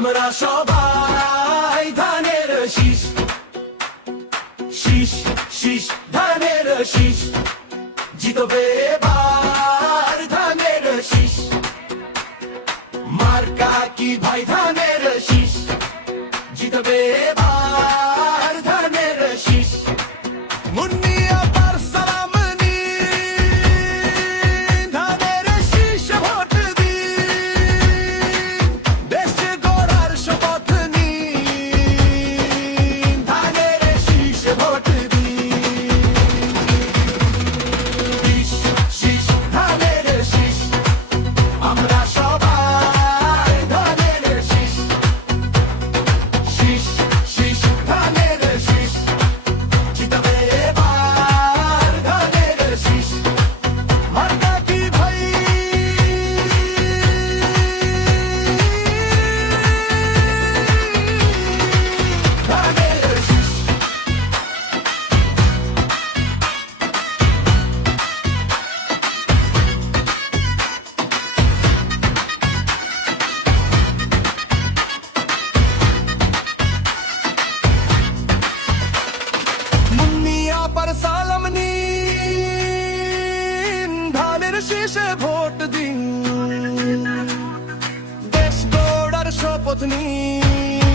আমরা সবাই ধানের শীষ, শীষ শীষ ধানের শীষ, জিতবে এবার ধানের শীষ। মার্কা কি ভাই ধানের শীষ, জিতবে এবার ধানের শীষ। মুন্নিয়া পার সালাম নিন, ধানের শীষ ভোট দিন, দেশ গড়ার শপথ নিন, ধানের শীষ ভোট দিন। শীষ শীষ ধানের শীষ, আমরা সবাই ধানের শীষ, শীষ শীষ ধানের শীষ, জিতবে এবার ধানের শীষ। মার্কা কি ভাই ধানের শীষ। মুন্নিয়া পার সালাম নিন, ধানের শীষে ভোট দিন, দেশ গড়ার শপথ নিন।